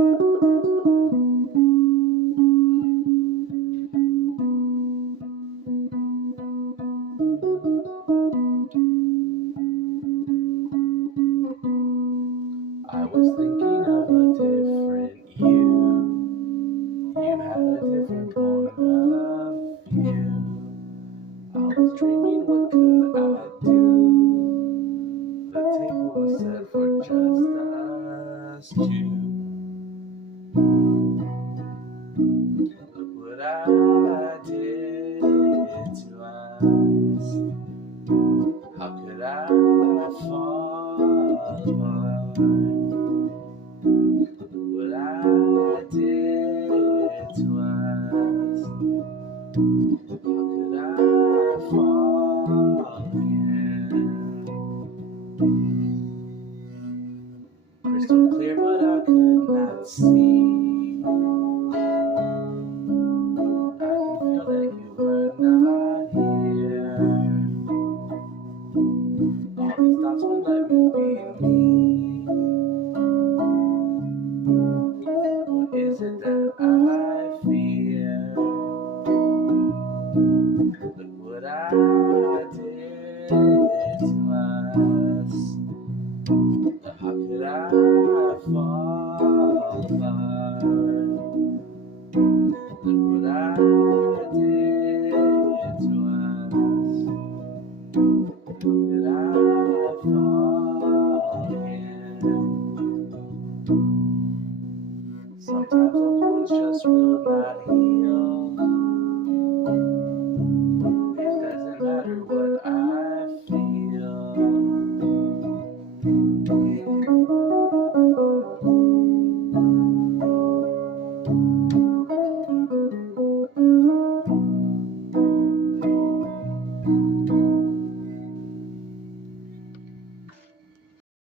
I was thinking of a different you. You had a different point of view. I was dreaming, what could I do? The table was set for just us two. Look what I did to us. How could I fall apart? What I did to us. How could I fall again? Crystal clear, but I could not see. I can feel that you were not here. All these thoughts won't let me be me. What is it that I fear? Look what I did to us. How could I fall apart? Look what I did to us. How could I fall again? Sometimes those wounds just will not heal.